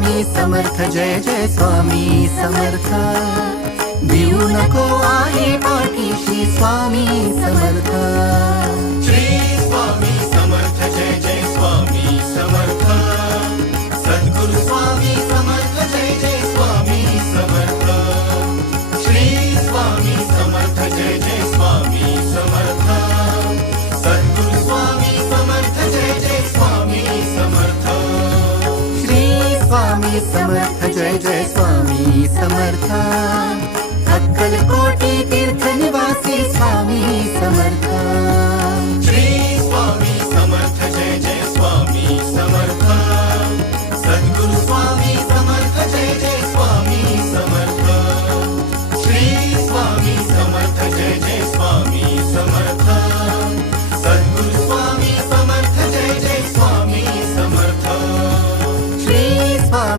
स्वामी समर्थ जय जय स्वामी समर्थ भिवू नको आहे पाठीशी स्वामी समर्थ श्री स्वामी समर्थ जय जय स्वामी समर्थ सद्गुरु स्वामी समर्थ जय जय स्वामी समर्थ श्री स्वामी समर्थ जय जय स्वामी समर्थ सद्गुरु स्वामी समर्थ जय जय स्वामी समर्थ श्री स्वामी समर्थ जय जय स्वामी समर्थ अक्कलकोटी तीर्थ निवासी स्वामी समर्थ